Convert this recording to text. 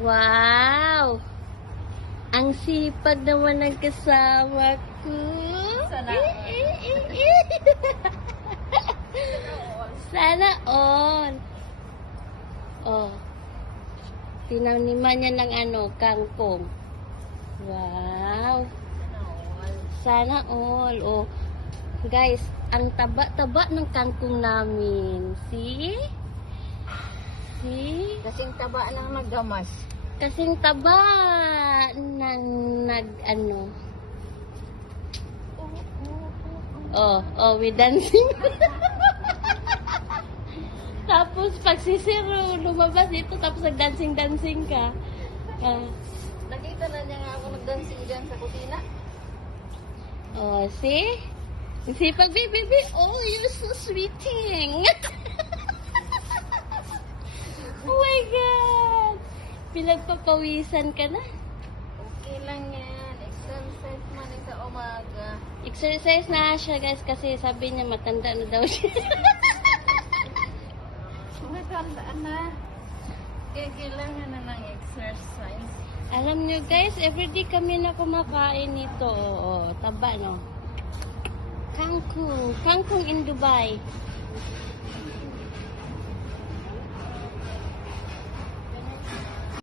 Wow! Ang sipag naman ng kasama ko. Sana Sana all. Oh. Tinaniman niya ng kangkong. Wow. Sana all. Oh. Guys, ang taba-taba ng kangkong namin. See? See? kasing taba ng naggamas. Kasing taba ng we dancing. Tapos pag sisiro, lumabas ito, tapos nag-dancing-dancing ka. Nakita na niya nga ako nagdancing dyan sa kusina. Oh, see? Sipag, baby. Oh, you're so sweeting. Oh my God. Pinagpapawisan ka na. Okay lang yan. Exercise man sa umaga. Exercise na siya, guys, kasi sabi niya matanda na daw siya. Matandaan na. Kaya kailangan na ng exercise. Alam niyo, guys, everyday kami na kumakain nito. Oo, taba, no? Kangkong in Dubai.